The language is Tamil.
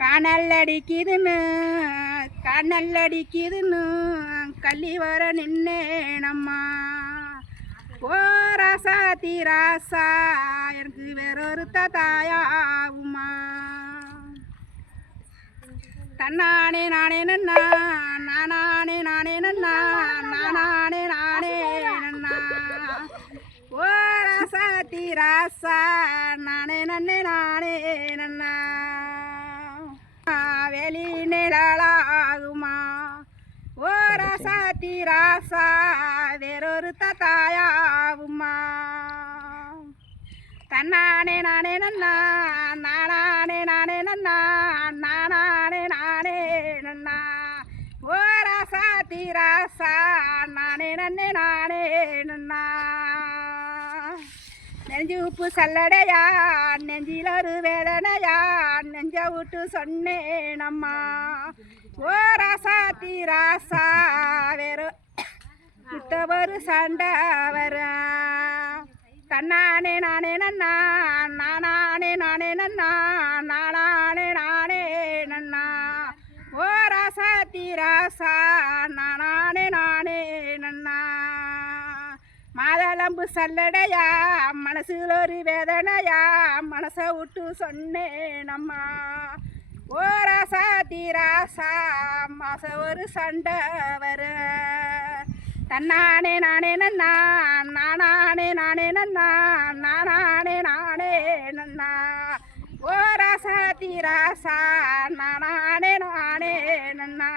காணல்லடிக்குதுன்னு கண்ணல்லடிக்குதுன்னு கள்ளி வர நின்னேனம்மா. ஓ ராசா தீராசா எனக்கு வேறொருத்த தாயாவுமா. தன்னானே நானே நன்னா நானே நானே நன்னா நானே நானே நன்னா. ஓ ராசா தீராசா நானே நன்னே நானே நன்னா. வெளி நிழலாகுமா. ஓ ராசா தீராசா வேறொருத்த தாயாவுமா. தன்னானே நானே நன்னா நானே நானே நன்னா நானே நானே நன்னா. ஓ ராசா தீராசா நானே நன்னே நானே நன்னா. நெஞ்சு உப்பு சல்லடையா நெஞ்சில் ஒரு வேதனையா நெஞ்ச விட்டு சொன்னேனம்மா. ஓ ராசா தீராசா வேறு ஒரு சண்டை வர. தன்னானே நானே நன்னா நானே நானே நன்னா நானே நானே நன்னா. ஓ ராசா தீராசா நானே நானே நன்னா. மாதளம்பு சல்லடையா மனசுல ஒரு வேதனையா மனசை விட்டு சொன்னேனம்மா. ஓ ராசா தீராசா மாசம் ஒரு சண்டை வர. தன்னானே நானே நன்னா நானே நானே நன்னா நானே நானே நன்னா. ஓ ராசா தீராசா நானே நானே நன்னா.